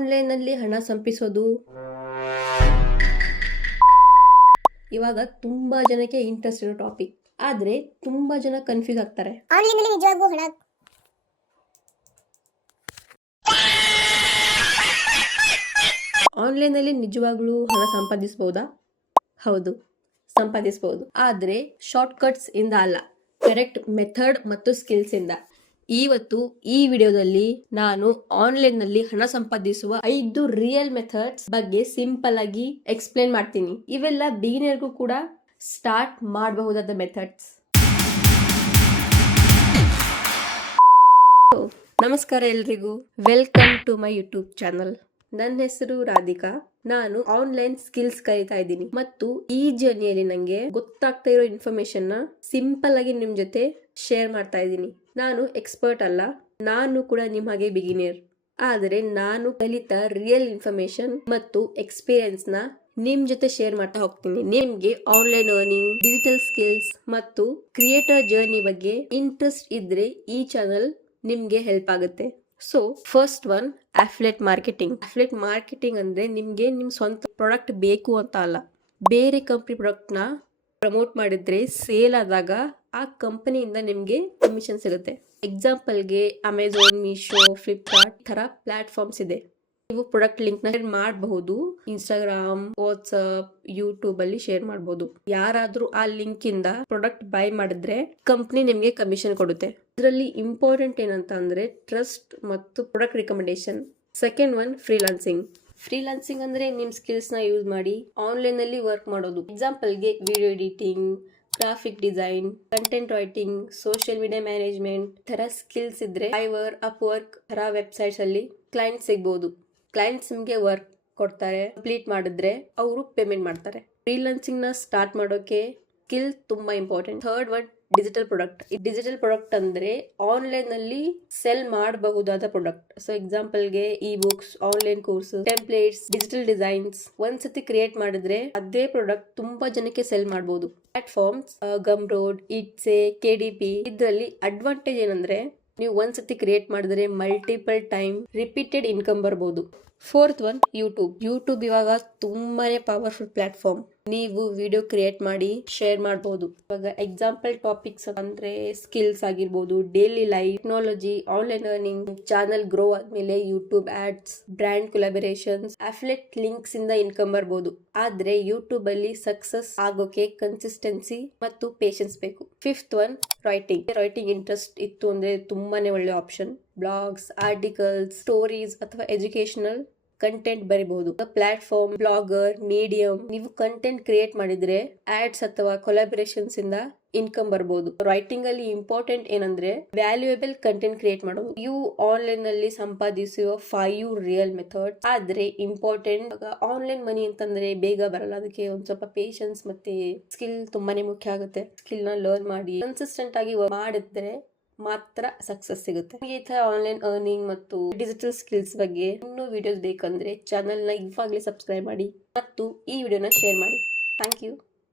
ಆನ್ಲೈನಲ್ಲಿ ಹಣ ಸಂಪಾದಿಸೋದು ಇವಾಗ ತುಂಬಾ ಜನಕ್ಕೆ ಇಂಟ್ರೆಸ್ಟ್ ಇರೋ ಟಾಪಿಕ್. ಆದ್ರೆ ತುಂಬಾ ಜನ ಕನ್ಫ್ಯೂಸ್ ಆಗ್ತಾರೆ. ಆನ್ಲೈನಲ್ಲಿ ನಿಜವಾಗ್ಲೂ ಹಣ ಸಂಪಾದಿಸಬಹುದಾ? ಹೌದು, ಸಂಪಾದಿಸಬಹುದು. ಆದ್ರೆ ಶಾರ್ಟ್ ಕಟ್ಸ್ ಇಂದ ಅಲ್ಲ, ಕರೆಕ್ಟ್ ಮೆಥಡ್ ಮತ್ತು ಸ್ಕಿಲ್ಸ್ ಇಂದ. ಇವತ್ತು ಈ ವಿಡಿಯೋದಲ್ಲಿ ನಾನು ಆನ್ಲೈನ್ ನಲ್ಲಿ ಹಣ ಸಂಪಾದಿಸುವ 5 ರಿಯಲ್ ಮೆಥಡ್ಸ್ ಬಗ್ಗೆ ಸಿಂಪಲ್ ಆಗಿ ಎಕ್ಸ್ಪ್ಲೇನ್ ಮಾಡ್ತೀನಿ. ಇವೆಲ್ಲ ಬಿಗಿನರ್ಗೂ ಕೂಡ ಸ್ಟಾರ್ಟ್ ಮಾಡಬಹುದಾದ ಮೆಥಡ್ಸ್. ನಮಸ್ಕಾರ ಎಲ್ರಿಗೂ, welcome to my YouTube channel. ನನ್ನ ಹೆಸರು ರಾಧಿಕಾ. ನಾನು ಆನ್ಲೈನ್ ಸ್ಕಿಲ್ಸ್ ಕಲಿತಾ ಇದ್ದೀನಿ ಮತ್ತು ಈ ಜರ್ನಿಯಲ್ಲಿ ನಂಗೆ ಗೊತ್ತಾಗ್ತಾ ಇರೋ ಇನ್ಫಾರ್ಮೇಶನ್ ನ ಸಿಂಪಲ್ ಆಗಿ ನಿಮ್ ಜೊತೆ ಶೇರ್ ಮಾಡ್ತಾ ಇದ್ದೀನಿ. ನಾನು ಎಕ್ಸ್ಪರ್ಟ್ ಅಲ್ಲ, ನಾನು ಕೂಡ ನಿಮ್ ಹಾಗೆ ಬಿಗಿನರ್. ಆದರೆ ನಾನು ಕಲಿತ ರಿಯಲ್ ಇನ್ಫಾರ್ಮೇಶನ್ ಮತ್ತು ಎಕ್ಸ್ಪೀರಿಯನ್ಸ್ ನ ನಿಮ್ ಜೊತೆ ಶೇರ್ ಮಾಡ್ತಾ ಹೋಗ್ತೀನಿ. ನಿಮ್ಗೆ ಆನ್ಲೈನ್ ಅರ್ನಿಂಗ್, ಡಿಜಿಟಲ್ ಸ್ಕಿಲ್ಸ್ ಮತ್ತು ಕ್ರಿಯೇಟರ್ ಜರ್ನಿ ಬಗ್ಗೆ ಇಂಟ್ರೆಸ್ಟ್ ಇದ್ರೆ ಈ ಚಾನಲ್ ನಿಮ್ಗೆ ಹೆಲ್ಪ್ ಆಗುತ್ತೆ. So first one, affiliate marketing. Affiliate marketing ಅಂದ್ರೆ ನಿಮ್ಗೆ ನಿಮ್ ಸ್ವಂತ ಪ್ರಾಡಕ್ಟ್ ಬೇಕು ಅಂತ ಅಲ್ಲ, ಬೇರೆ ಕಂಪನಿ ಪ್ರಾಡಕ್ಟ್ ನ ಪ್ರಮೋಟ್ ಮಾಡಿದ್ರೆ ಸೇಲ್ ಆದಾಗ ಆ ಕಂಪನಿಯಿಂದ ನಿಮ್ಗೆ ಕಮಿಷನ್ ಸಿಗುತ್ತೆ. ಎಕ್ಸಾಂಪಲ್ಗೆ ಅಮೆಝಾನ್, ಮೀಶೋ, ಫ್ಲಿಪ್ಕಾರ್ಟ್ ತರ ಪ್ಲಾಟ್ಫಾರ್ಮ್ಸ್ ಇದೆ. ನೀವು ಪ್ರಾಡಕ್ಟ್ ಲಿಂಕ್ ನ ಶೇರ್ ಮಾಡಬಹುದು. ಇನ್ಸ್ಟಾಗ್ರಾಮ್, ವಾಟ್ಸ್ಆಪ್, ಯೂಟ್ಯೂಬ್ ಅಲ್ಲಿ ಶೇರ್ ಮಾಡಬಹುದು. ಯಾರಾದ್ರೂ ಆ ಲಿಂಕ್ ಇಂದ ಪ್ರಾಡಕ್ಟ್ ಬೈ ಮಾಡಿದ್ರೆ ಕಂಪನಿ ನಿಮ್ಗೆ ಕಮಿಷನ್ ಕೊಡುತ್ತೆ. ಇದರಲ್ಲಿ ಇಂಪಾರ್ಟೆಂಟ್ ಏನಂತ ಅಂದ್ರೆ ಟ್ರಸ್ಟ್ ಮತ್ತು product recommendation. Second one, freelancing. Freelancing ಅಂದ್ರೆ ನಿಮ್ ಸ್ಕಿಲ್ಸ್ ನ ಯೂಸ್ ಮಾಡಿ ಆನ್ಲೈನ್ ಅಲ್ಲಿ ವರ್ಕ್ ಮಾಡೋದು. ಎಕ್ಸಾಂಪಲ್ಗೆ video editing, graphic design, content writing, social media management ತರ ಸ್ಕಿಲ್ಸ್ ಇದ್ರೆ ಫೈವರ್, ಅಪ್ವರ್ಕ್ ತರ ವೆಬ್ಸೈಟ್ಸ್ ಅಲ್ಲಿ ಕ್ಲೈಂಟ್ ಸಿಗಬಹುದು. ಕ್ಲೈಂಟ್ಸ್ ನಿಮ್ಗೆ ವರ್ಕ್ ಕೊಡ್ತಾರೆ, ಕಂಪ್ಲೀಟ್ ಮಾಡಿದ್ರೆ ಅವರು ಪೇಮೆಂಟ್ ಮಾಡ್ತಾರೆ. ಫ್ರೀಲಾನ್ಸಿಂಗ್ ನ ಸ್ಟಾರ್ಟ್ ಮಾಡೋಕೆ ಸ್ಕಿಲ್ ತುಂಬಾ important. Third one, digital product. ಈ ಡಿಜಿಟಲ್ ಪ್ರಾಡಕ್ಟ್ ಅಂದ್ರೆ ಆನ್ಲೈನ್ ನಲ್ಲಿ ಸೆಲ್ ಮಾಡಬಹುದಾದ ಪ್ರಾಡಕ್ಟ್. ಸೊ ಎಕ್ಸಾಂಪಲ್ಗೆ e books, online course, templates, digital designs. ಒಂದ್ಸತಿ ಕ್ರಿಯೇಟ್ ಮಾಡಿದ್ರೆ ಅದೇ ಪ್ರಾಡಕ್ಟ್ ತುಂಬಾ ಜನಕ್ಕೆ ಸೆಲ್ ಮಾಡಬಹುದು. Platforms Gumroad, Etsy, KDP. ಇದರಲ್ಲಿ ಅಡ್ವಾಂಟೇಜ್ ಏನಂದ್ರೆ ನೀವು ಒಂದ್ಸತಿ ಕ್ರಿಯೇಟ್ ಮಾಡಿದ್ರೆ ಮಲ್ಟಿಪಲ್ ಟೈಮ್ ರಿಪೀಟೆಡ್ ಇನ್ಕಮ್ ಬರಬಹುದು. Fourth one, YouTube. ಯೂಟ್ಯೂಬ್ ಇವಾಗ ತುಂಬಾನೇ ಪವರ್ಫುಲ್ ಪ್ಲಾಟ್ಫಾರ್ಮ್. ನೀವು ವಿಡಿಯೋ ಕ್ರಿಯೇಟ್ ಮಾಡಿ ಶೇರ್ ಮಾಡಬಹುದು. ಇವಾಗ ಎಕ್ಸಾಂಪಲ್ ಟಾಪಿಕ್ಸ್ ಅಂದ್ರೆ ಸ್ಕಿಲ್ಸ್ ಆಗಿರ್ಬೋದು, daily life, technology, online earning. Channel grow ಆದ್ಮೇಲೆ YouTube ads, brand collaborations, affiliate links ಇಂದ ಇನ್ಕಮ್ ಬರಬಹುದು. ಆದ್ರೆ ಯೂಟ್ಯೂಬ್ ಅಲ್ಲಿ ಸಕ್ಸಸ್ ಆಗೋಕೆ ಕನ್ಸಿಸ್ಟೆನ್ಸಿ ಮತ್ತು ಪೇಷನ್ಸ್ ಬೇಕು. Fifth one, writing. Writing interest ಇತ್ತು ಅಂದ್ರೆ ತುಂಬಾನೇ ಒಳ್ಳೆ ಆಪ್ಷನ್. ಬ್ಲಾಗ್ಸ್, ಆರ್ಟಿಕಲ್ಸ್, ಸ್ಟೋರೀಸ್ ಅಥವಾ ಎಜುಕೇಶನಲ್ ಕಂಟೆಂಟ್ ಬರೀಬಹುದು. Platform Blogger, Medium. ನೀವು ಕಂಟೆಂಟ್ ಕ್ರಿಯೇಟ್ ಮಾಡಿದ್ರೆ ಆಡ್ಸ್ ಅಥವಾ ಕೊಲಾಬರೇಷನ್ಸ್ ಇಂದ ಇನ್ಕಮ್ ಬರಬಹುದು. ರೈಟಿಂಗ್ ಅಲ್ಲಿ ಇಂಪಾರ್ಟೆಂಟ್ ಏನಂದ್ರೆ ವ್ಯಾಲ್ಯೂಯಬಲ್ ಕಂಟೆಂಟ್ ಕ್ರಿಯೇಟ್ ಮಾಡೋದು. ಇವು ಆನ್ಲೈನ್ ನಲ್ಲಿ ಸಂಪಾದಿಸುವ 5 ರಿಯಲ್ ಮೆಥಡ್. ಆದ್ರೆ ಇಂಪಾರ್ಟೆಂಟ್ ಆನ್ಲೈನ್ ಮನಿ ಅಂತಂದ್ರೆ ಬೇಗ ಬರಲ್ಲ. ಅದಕ್ಕೆ ಒಂದ್ ಸ್ವಲ್ಪ ಪೇಷನ್ಸ್ ಮತ್ತೆ ಸ್ಕಿಲ್ ತುಂಬಾನೇ ಮುಖ್ಯ ಆಗುತ್ತೆ. ಸ್ಕಿಲ್ ನ ಲರ್ನ್ ಮಾಡಿ ಕನ್ಸಿಸ್ಟೆಂಟ್ ಆಗಿ ಮಾಡಿದ್ರೆ ಮಾತ್ರ ಸಕ್ಸಸ್ ಸಿಗುತ್ತೆ. ಈ ತರ ಆನ್ಲೈನ್ ಅರ್ನಿಂಗ್ ಮತ್ತು ಡಿಜಿಟಲ್ ಸ್ಕಿಲ್ಸ್ ಬಗ್ಗೆ ಇನ್ನೂ ವಿಡಿಯೋಸ್ ಬೇಕಂದ್ರೆ ಚಾನೆಲ್ ನ ಇವಾಗಲೇ ಸಬ್ಸ್ಕ್ರೈಬ್ ಮಾಡಿ ಮತ್ತು ಈ ವಿಡಿಯೋನ ಶೇರ್ ಮಾಡಿ. Thank you.